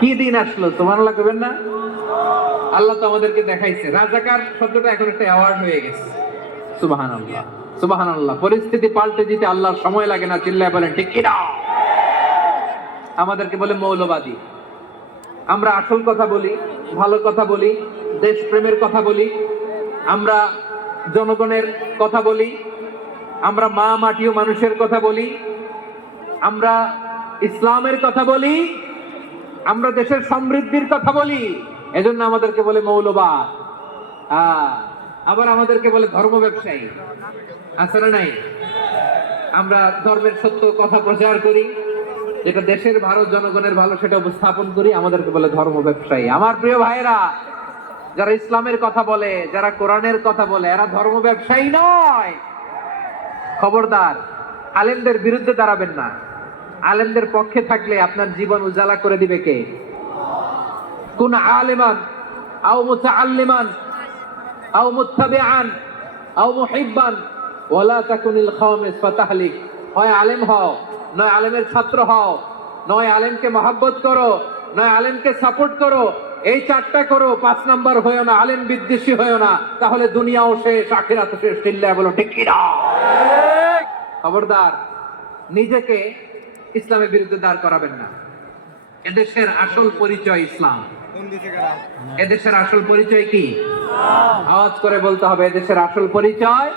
কি দিন আসলো, সুবহানাল্লাহ কইবেন না? আল্লাহ তো আমাদেরকে দেখাইছে। রাজাকার শব্দটা এখন একটা অ্যাওয়ার্ড হয়ে গেছে। সুবহানাল্লাহ, সুবহানাল্লাহ। পরিস্থিতি পাল্টে দিতে আল্লাহর সময় লাগে না, চিল্লায় বলেন ঠিক কি না? আমাদেরকে বলে মৌলবাদী। আমরা আসল কথা বলি, ভালো কথা বলি, দেশপ্রেমের কথা বলি, আমরা জনগণের কথা বলি, আমরা মা মাটি ও মানুষের কথা বলি, আমরা ইসলামের কথা বলি, আমরা দেশের সমৃদ্ধির কথা বলি। এজন্য আমাদেরকে বলে মৌলবাদ। আবার আমাদেরকে বলে ধর্ম ব্যবসায়ী। আছে না নাই? আমরা ধর্মের সত্য কথা প্রচার করি, যেটা দেশের ভালো, জনগণের ভালো, সেটা উপস্থাপন করি, আমাদেরকে বলে ধর্ম ব্যবসায়ী। আমার প্রিয় ভাইরা, যারা ইসলামের কথা বলে, যারা কোরআনের কথা বলে, এরা ধর্ম ব্যবসায়ী নয়। খবরদার, আলেমদের বিরুদ্ধে দাঁড়াবেন না। আলেমদের পক্ষে থাকলে আপনার জীবন উজালা করে দিবে কে? কুন আলিমান আও মুতাআল্লিমান আও মুত্তাবিআন আও মুহিব্বান ওয়ালা তাকুনিল খামিস ফাতাহলিক। হয় আলেম হও, নয় আলেমের ছাত্র হও, নয় আলেমকে মহব্বত করো, নয় আলেমকে সাপোর্ট করো। এই চারটা করো, 5 নাম্বার হয়েও না, আলেম বিদ্বেষী হয়েও না, তাহলে দুনিয়াও শেষ, আখিরাতও শেষ। চিল্লায় বলো ঠিক কি না? খবরদার, নিজেকে ইসলামের বিরুদ্ধে দাঁড় করাবেন না। এদেশের আসল পরিচয় ইসলাম। এদেশের আসল পরিচয় কি? আওয়াজ করে বলতে হবে, এদেশের আসল পরিচয়।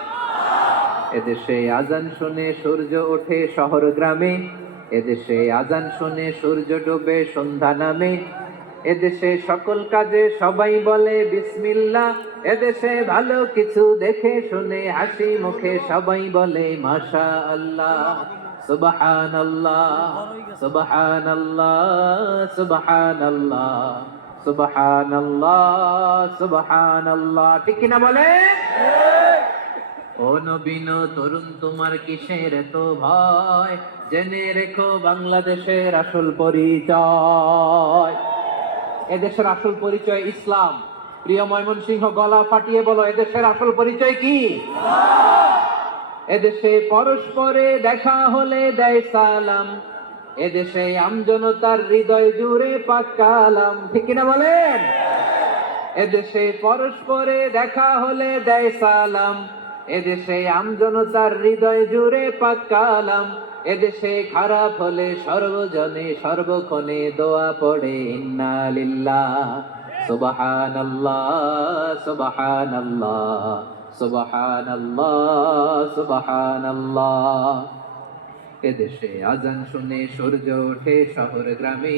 এদেশে আজান শুনে সূর্য ওঠে শহর গ্রামে, এদেশে আজান শুনে সূর্য ডোবে সন্ধ্যা নামে, এদেশে সকল কাজে সবাই বলে বিসমিল্লাহ, এদেশে ভালো কিছু দেখে শুনে হাসি মুখে সবাই বলে মাশাআল্লাহ। সুবহানাল্লাহ, সুবহানাল্লাহ, সুবহানাল্লাহ, সুবহানাল্লাহ, সুবহানাল্লাহ। ঠিক কিনা বলে? ও নবীন তরুণ, তোমার কিসের এত ভয়? জেনে রেখো বাংলাদেশের আসল পরিচয়। এদেশের আসল পরিচয় ইসলাম। প্রিয় ময়মনসিংহ, গলা ফাটিয়ে বলো, এদেশের আসল পরিচয় কি? এদেশে পরস্পরে দেখা হলে দেয় সালাম, এদেশে আমজনতার হৃদয় জুড়ে পাক কালাম। ঠিক কিনা বলেন? এদেশে পরস্পরে দেখা হলে দেয় সালাম, এদেশে আমজনতার হৃদয় জুড়ে পাক কালাম, এদেশে খারাপ হলে সর্বজনে সর্বক্ষণে দোয়া পড়ে ইন্না লিল্লাহ, সুবহানাল্লাহ, সুবহানাল্লাহ, সুবহানাল্লাহ, সুবহানাল্লাহ। এদেশে আজান শুনে সূর্য ওঠে শহর গ্রামে,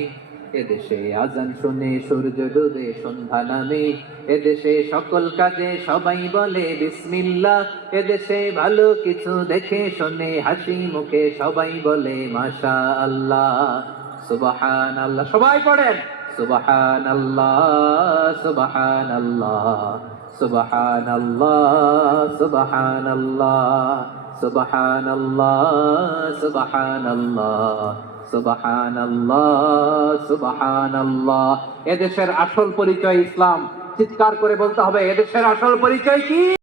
এদেশে আজান শুনে সূর্য ডুবে সন্ধ্যা নামে, এদেশে সকল কাজে সবাই বলে বিসমিল্লাহ, এদেশে ভালো কিছু দেখে শুনে হাসি মুখে সবাই বলে মাশাআল্লাহ। সুবহানাল্লাহ, সবাই পড়েন সুবহানাল্লাহ, সুবহানাল্লাহ, সুবহানাল্লাহ, সুবহানাল্লাহ, সুবহানাল্লাহ, সুবহানাল্লাহ, সুবহানাল্লাহ, সুবহানাল্লাহ। এদেশের আসল পরিচয় ইসলাম। চিৎকার করে বলতে হবে, এদেশের আসল পরিচয় কি?